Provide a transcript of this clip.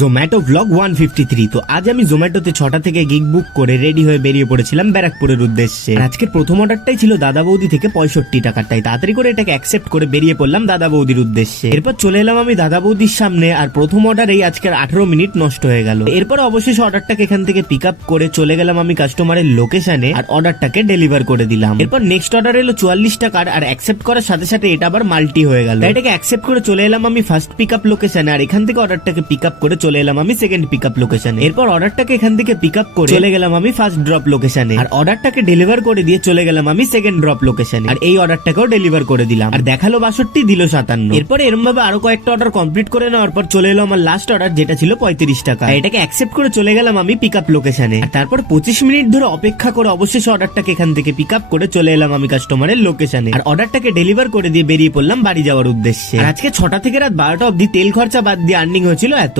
Zomato blog 153। তো আজ আমি জোম্যাটোতে 6টা থেকে গিগ বুক করে রেডি হয়ে বেরিয়ে পড়েছিলাম ব্যারাকপুরের উদ্দেশ্যে। আর আজকের প্রথম অর্ডারটাই ছিল দাদা বৌদি থেকে 65 টাকার, তাই তাড়াতাড়ি করে এটাকে অ্যাকসেপ্ট করে বেরিয়ে পড়লাম দাদা বৌদির উদ্দেশ্যে। এরপর চলে এলাম আমি দাদা বৌদির সামনে, আর প্রথম অর্ডারেই আজকের 18 মিনিট নষ্ট হয়ে গেল। এরপর অবশেষ অর্ডারটাকে এখান থেকে পিক আপ করে চলে গেলাম আমি কাস্টমারের লোকেশনে, আর অর্ডারটাকে ডেলিভার করে দিলাম। এরপর নেক্সট অর্ডার এলো 44 টাকার, আর অ্যাকসেপ্ট করার সাথে সাথে এটা আবার মাল্টি হয়ে গেল। এটাকে অ্যাকসেপ্ট করে চলে এলাম আমি ফার্স্ট পিক আপ লোকেশনে, আর এখান থেকে অর্ডারটাকে পিক আপ করে চলে এলাম আমি সেকেন্ড পিক আপ লোকেশনে। এরপর অর্ডারটাকে এখান থেকে পিক আপ করে চলে গেলাম আমি ফার্স্ট ড্রপ লোকেশনে, আর অর্ডারটাকে ডেলিভার করে দিয়ে চলে গেলাম আমি সেকেন্ড ড্রপ লোকেশনে, আর এই অর্ডারটাকেও ডেলিভার করে দিলাম। আর দেখালো 62, দিল 57। এরপর এরকম ভাবে আরো কয়েকটা অর্ডার কমপ্লিট করে নেওয়ার পর চলে এলো আমার লাস্ট অর্ডার, যেটা ছিল 35 টাকা। এটাকে অ্যাকসেপ্ট করে চলে গেলাম আমি পিক আপ লোকেশনে, আর তারপর 25 মিনিট ধরে অপেক্ষা করে অবশেষ অর্ডারটাকে এখান থেকে পিক আপ করে চলে এলাম আমি কাস্টমারের লোকেশনে, আর অর্ডারটাকে ডেলিভার করে দিয়ে বেরিয়ে পড়লাম বাড়ি যাওয়ার উদ্দেশ্যে। আর আজকে 6টা থেকে রাত 12টা অব্দি তেল খরচা বাদ দিয়ে আর্নিং হয়েছিল এত।